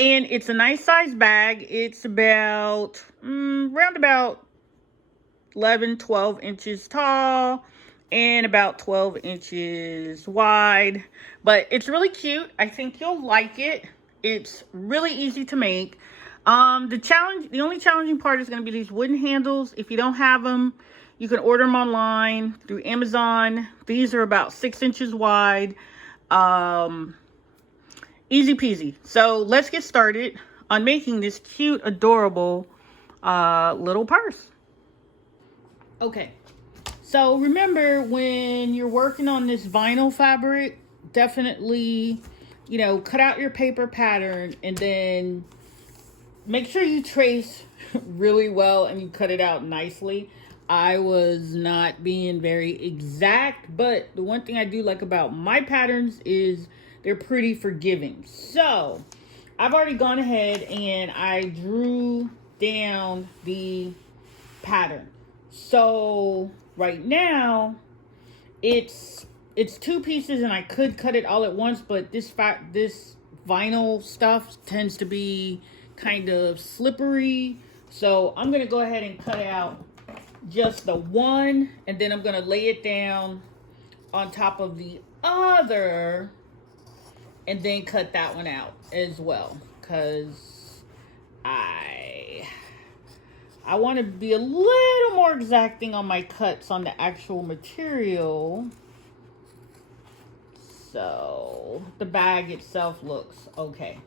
And it's a nice size bag. It's about round about 11, 12 inches tall and about 12 inches wide. But it's really cute. I think you'll like it. It's really easy to make. The only challenging part is going to be these wooden handles. If you don't have them, you can order them online through Amazon. These are about 6 inches wide. Easy peasy. So let's get started on making this cute, adorable little purse. Okay, so remember when you're working on this vinyl fabric, definitely, cut out your paper pattern and then make sure you trace really well and you cut it out nicely. I was not being very exact, but the one thing I do like about my patterns is they're pretty forgiving. So I've already gone ahead and I drew down the pattern. So right now it's 2 pieces and I could cut it all at once, but this vinyl stuff tends to be kind of slippery. So I'm going to go ahead and cut out just the one, and then I'm going to lay it down on top of the other and then cut that one out as well, because I want to be a little more exacting on my cuts on the actual material. So the bag itself looks okay.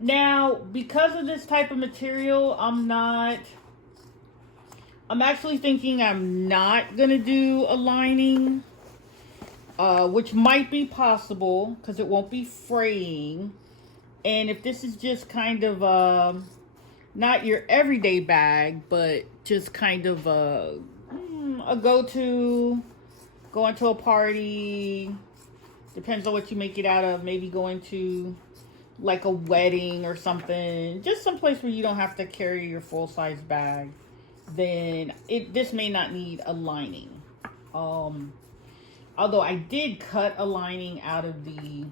Now, because of this type of material, I'm actually thinking I'm not going to do a lining, which might be possible because it won't be fraying. And if this is just kind of not your everyday bag, but just kind of a go-to, going to a party, depends on what you make it out of, maybe going to like a wedding or something, just someplace where you don't have to carry your full-size bag, then this may not need a lining. Although I did cut a lining out of the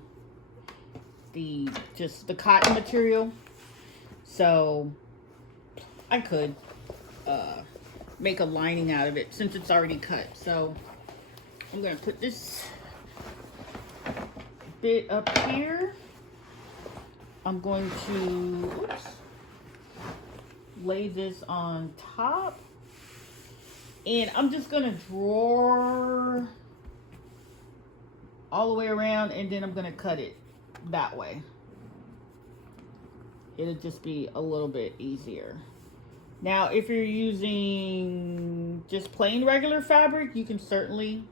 cotton material, so I could make a lining out of it since it's already cut. So I'm gonna put this bit up here. I'm going to lay this on top, and I'm just gonna draw all the way around, and then I'm gonna cut it that way. It'll just be a little bit easier. Now, if you're using just plain regular fabric, you can certainly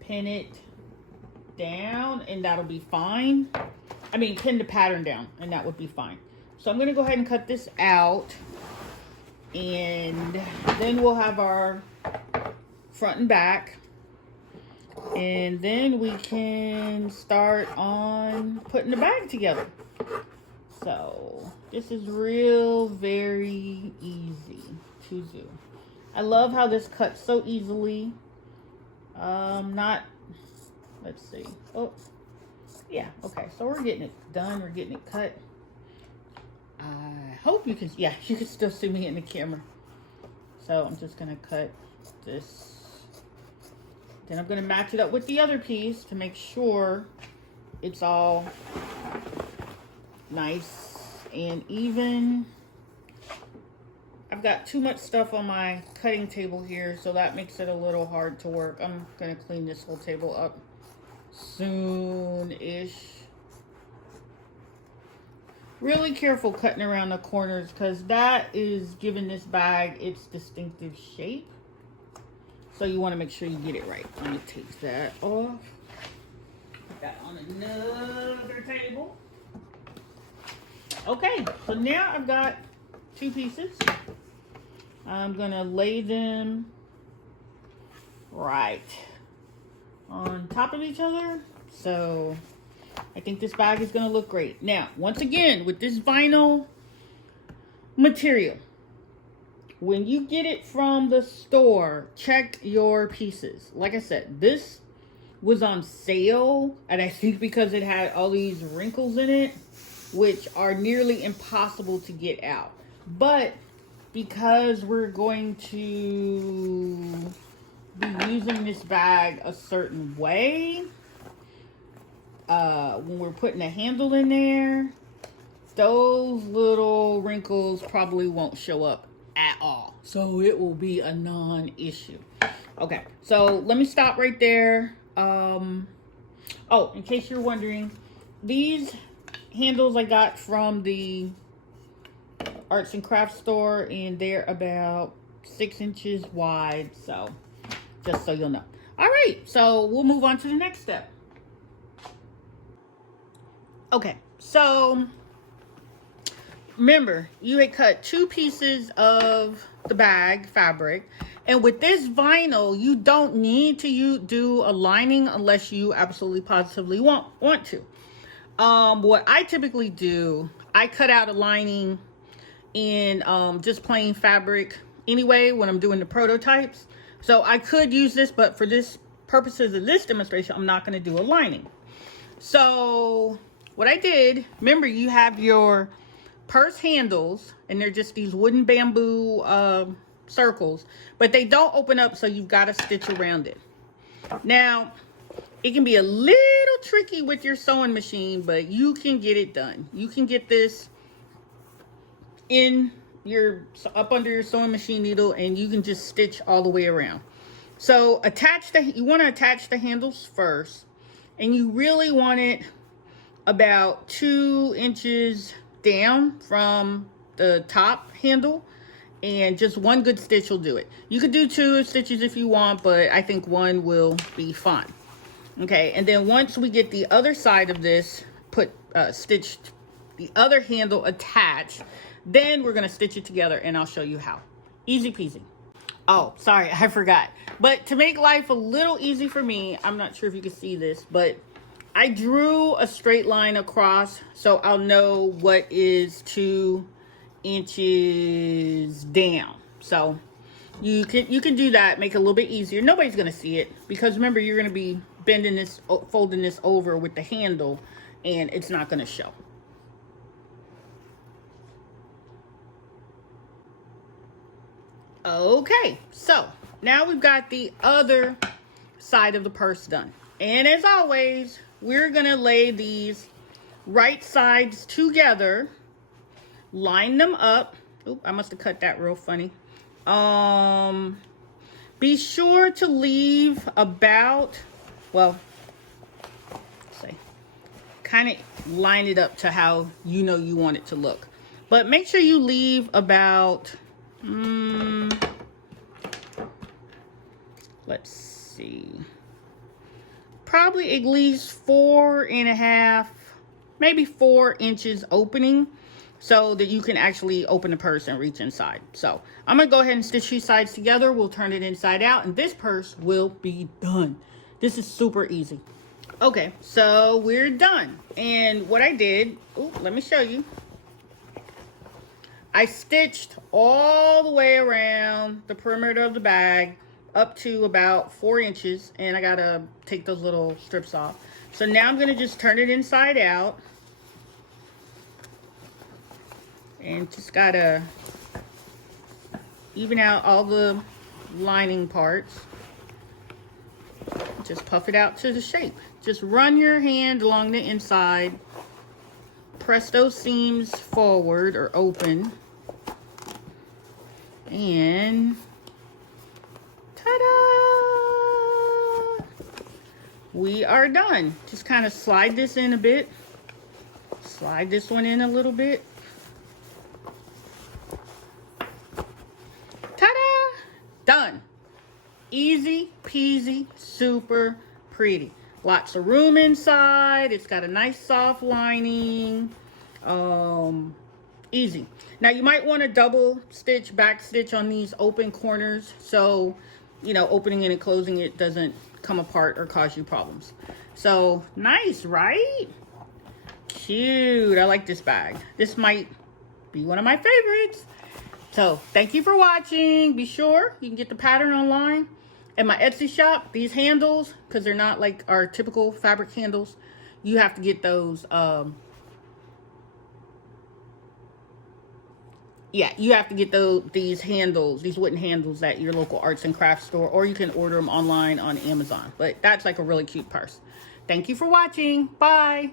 pin it down and that'll be fine. I mean, pin the pattern down and that would be fine. So I'm going to go ahead and cut this out, and then we'll have our front and back, and then we can start on putting the bag together. So this is very easy to do. I love how this cuts so easily. Let's see. Oh, yeah. Okay. So we're getting it done. We're getting it cut. I hope you can, yeah, you can still see me in the camera. So I'm just going to cut this. Then I'm going to match it up with the other piece to make sure it's all nice and even. I've got too much stuff on my cutting table here, so that makes it a little hard to work. I'm going to clean this whole table up soon-ish. Really careful cutting around the corners because that is giving this bag its distinctive shape. So you want to make sure you get it right. I'm going to take that off. Put that on another table. Okay, so now I've got 2 pieces. I'm going to lay them right on top of each other. So I think this bag is going to look great. Now, once again, with this vinyl material, when you get it from the store, check your pieces. Like I said, this was on sale, and I think because it had all these wrinkles in it, which are nearly impossible to get out. But because we're going to be using this bag a certain way, when we're putting a handle in there, those little wrinkles probably won't show up at all. So it will be a non-issue. Okay, so let me stop right there. Oh, in case you're wondering, these handles I got from the arts and crafts store, and they're about 6 inches wide. So just so you'll know. All right, so we'll move on to the next step. Okay, so remember, you had cut 2 pieces of the bag fabric, and with this vinyl, you don't need to do a lining unless you absolutely positively want to. What I typically do, I cut out a lining in just plain fabric anyway when I'm doing the prototypes. So I could use this, but for this purposes of this demonstration, I'm not going to do a lining. So what I did, remember, you have your purse handles, and they're just these wooden bamboo circles, but they don't open up, so you've got to stitch around it. Now, it can be a little tricky with your sewing machine, but you can get it done. You can get this up under your sewing machine needle, and you can just stitch all the way around. So you want to attach the handles first, and you really want it about 2 inches down from the top handle, and just 1 good stitch will do it. You could do 2 stitches if you want, but I think 1 will be fine. Okay, and then once we get the other side of this stitched, the other handle attached, then we're going to stitch it together, and I'll show you how. Easy peasy. Oh, sorry, I forgot. But to make life a little easy for me, I'm not sure if you can see this, but I drew a straight line across, so I'll know what is 2 inches down. So you can do that, make it a little bit easier. Nobody's going to see it, because remember, you're going to be bending this, folding this over with the handle, and it's not going to show. Okay, so now we've got the other side of the purse done. And as always, we're going to lay these right sides together, line them up. Oop, I must have cut that real funny. Be sure to leave about, well, let's see, kind of line it up to how you know you want it to look. But make sure you leave about, let's see, probably at least 4.5, maybe 4 inches opening, so that you can actually open the purse and reach inside. So I'm gonna go ahead and stitch these sides together. We'll turn it inside out, and this purse will be done. This is super easy. Okay, so we're done. And what I did, let me show you. I stitched all the way around the perimeter of the bag up to about 4 inches, and I gotta take those little strips off. So now I'm gonna just turn it inside out, and just gotta even out all the lining parts. Just puff it out to the shape. Just run your hand along the inside, press those seams forward or open, and ta-da! We are done. Just kind of slide this in a bit. Slide this one in a little bit. Ta-da! Done. Easy peasy, super pretty. Lots of room inside. It's got a nice soft lining. Easy. Now you might want to double stitch, back stitch on these open corners, so opening it and closing it doesn't come apart or cause you problems. So nice, right? Cute. I like this bag. This might be one of my favorites. So thank you for watching. Be sure you can get the pattern online at my Etsy shop. These handles, because they're not like our typical fabric handles, you have to get those yeah, you have to get these handles, these wooden handles at your local arts and crafts store, or you can order them online on Amazon. But that's like a really cute purse. Thank you for watching. Bye.